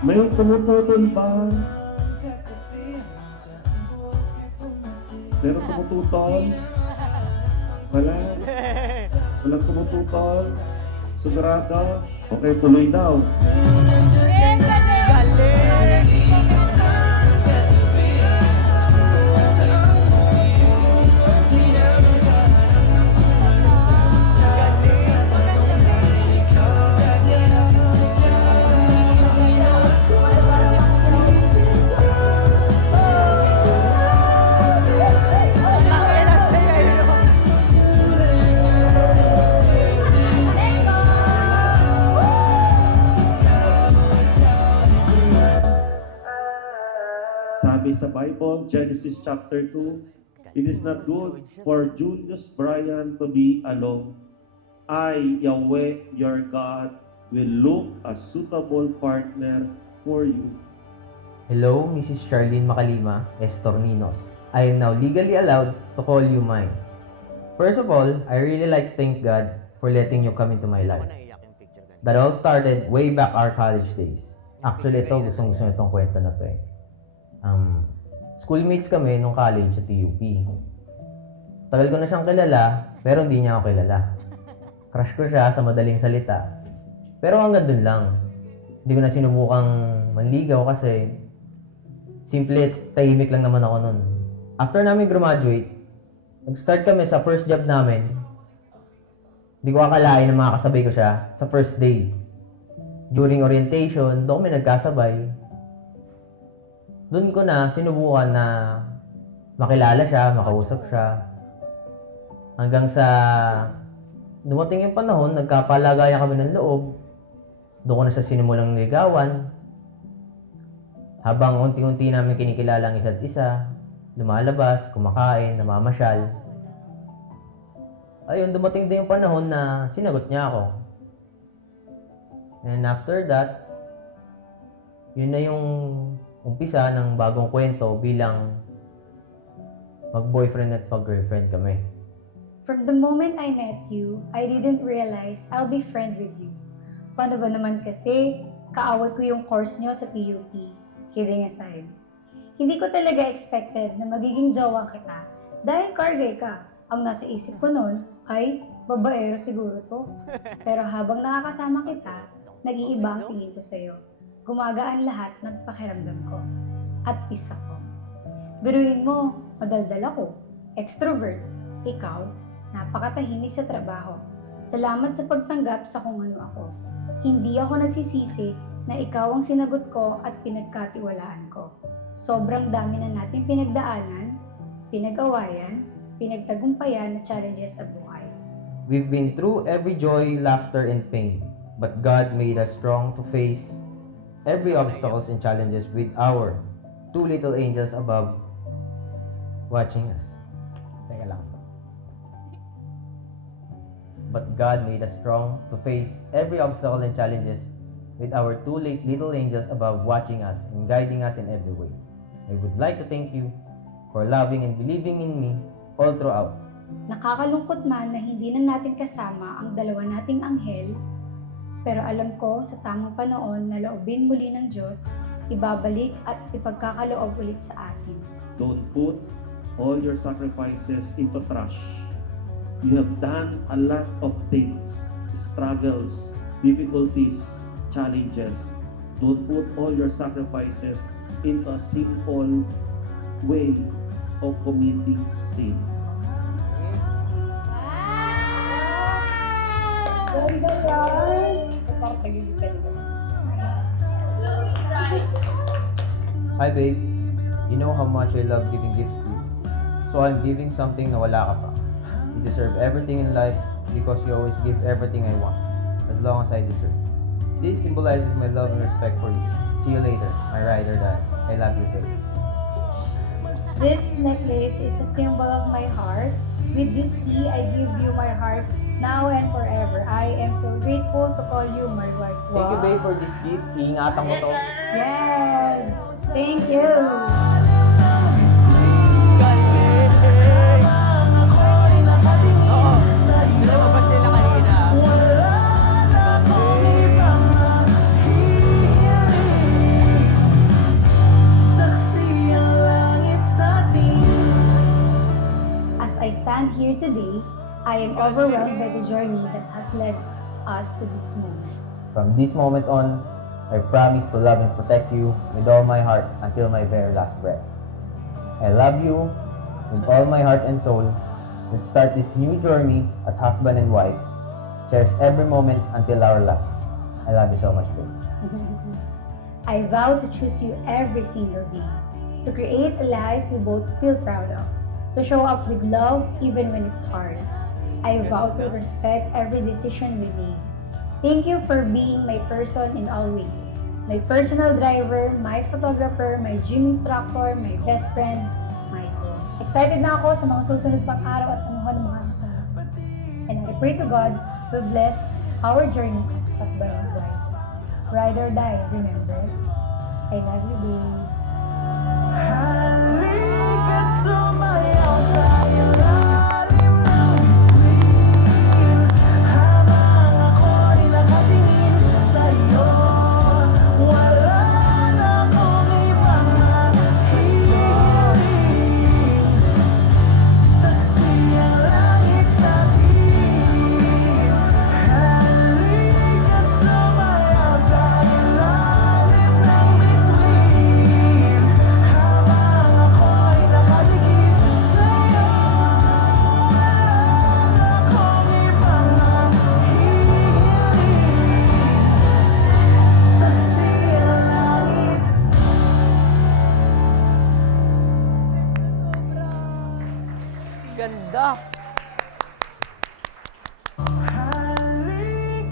May tumututol ba? Meron tumututol? Wala. Walang tumututol? Sigurado? Okay, tuloy daw. Sabi sa Bible, Genesis chapter 2, it is not good for Julius Brian to be alone. I, Yahweh, your God, will look a suitable partner for you. Hello, Mrs. Charlene Macalima, Estorninos. I am now legally allowed to call you mine. First of all, I really like to thank God for letting you come into my life. That all started way back our college days. Actually, ito, gustong-gusto nyo itong kwento na to eh. Schoolmates kami nung college sa TUP. Tagal ko na siyang kilala, pero hindi niya ako kilala. Crush ko siya sa madaling salita. Pero hanggang dun lang. Hindi ko na sinubukang manligaw kasi simple, tahimik lang naman ako nun. After namin graduate, nag-start kami sa first job namin. Hindi ko akalain na makakasabay ko siya sa first day. During orientation, doon kami nagkasabay. Doon ko na sinubukan na makilala siya, makausap siya. Hanggang sa dumating yung panahon, nagkapalagayan kami ng loob. Doon ko na siya sinimulang ligawan. Habang unti-unti namin kinikilala ang isa't isa, lumalabas, kumakain, namamasyal. Ayun, dumating din yung panahon na sinagot niya ako. And after that, yun na yung umpisa ng bagong kwento bilang mag-boyfriend at mag-girlfriend kami. From the moment I met you, I didn't realize I'll be friend with you. Paano ba naman kasi, kaaway ko yung course nyo sa TUP. Kidding aside. Hindi ko talaga expected na magiging jowa kita dahil kargay ka. Ang nasa isip ko noon ay Babaero siguro to. Pero habang nakakasama kita, nag-iiba ang tingin ko sa'yo. Gumagaan lahat ng pakiramdam ko. At peace ako. Biruin mo, madaldal ako. Extrovert. Ikaw, napakatahimik sa trabaho. Salamat sa pagtanggap sa kung ano ako. Hindi ako nagsisisi na ikaw ang sinagot ko at pinagkatiwalaan ko. Sobrang dami na nating pinagdaanan, pinag-awayan, pinagtagumpayan na challenges sa buhay. We've been through every joy, laughter, and pain. But God made us strong to face every obstacles and challenges with our two little angels above watching us. Teka lang. But God made us strong to face every obstacle and challenges with our two little angels above watching us and guiding us in every way. I would like to thank you for loving and believing in me all throughout. Nakakalungkot man na hindi na natin kasama ang dalawa nating anghel, pero alam ko sa tamang panahon na loobin muli ng Diyos, ibabalik at ipagkakaloob ulit sa atin. Don't put all your sacrifices into trash. You have done a lot of things, struggles, difficulties, challenges. Don't put all your sacrifices into a simple way of committing sin. Ganda yan! Hi babe, you know how much I love giving gifts to you. So I'm giving something na wala ka pa. You deserve everything in life because you always give everything I want, as long as I deserve. This symbolizes my love and respect for you. See you later, my ride or die. I love you, babe. This necklace is a symbol of my heart. With this key, I give you my heart now and forever. I am so grateful to call you my wife. Thank you babe for this gift. Iingatan mo to. Yes! Thank you! As I stand here today, I am overwhelmed by the journey that has led us to this moment. From this moment on, I promise to love and protect you with all my heart until my very last breath. I love you with all my heart and soul. Let's start this new journey as husband and wife. Cherish every moment until our last. I love you so much, babe. I vow to choose you every single day, to create a life we both feel proud of, to show up with love even when it's hard. I vow to respect every decision we make. Thank you for being my person in all ways. My personal driver, my photographer, my gym instructor, my best friend, Michael. Excited na ako sa mga susunod pang araw at panahon ng mga kasama. And I pray to God to bless our journey as husband and wife. Ride or die, remember? I love you, babe. Halika't sumayaw sa ilalim ng bituin, habang ako'y nakatingin sa'yo. Wala na akong ibang hihiling, saksi ang langit sa atin. Halika't sumayaw sa ilalim ng bituin, habang ako'y nakadikit sa'yo. Wala na akong ibang hihiling, saksi ang langit. Ganda!